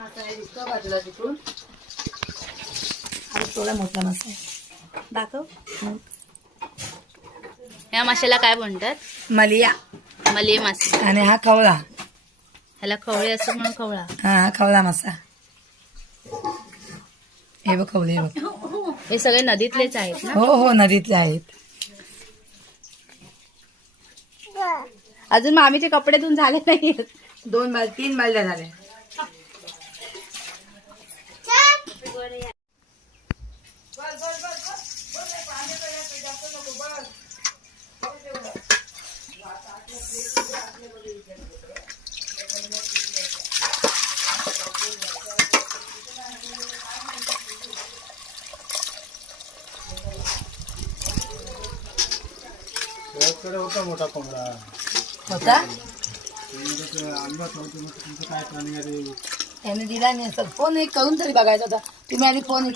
आता हे दुसरा बाजूला तिकडून आणि थोडा मोठा मासा आहे. दाखव. या माशाला काय म्हणतात? मलिया. मले मासे. आणि हा खवळा. ह्याला खवळे असं म्हणून खवळा. हा खवळा मासा. हे बघ खवळे हे बघ. हे सगळे नदीतलेच आहेत ना? हो हो नदीतले आहेत. अजून मामीचे कपडे धुवून झाले नाही. 3 बालद्या झाल्या. होता मोठा कोंबडा होता अंगात नव्हतं. तुमचं काय प्लॅनिंग आहे? त्याने दिला नाही असं. फोन एक करून तरी बघायचा होता. तुम्ही आधी फोन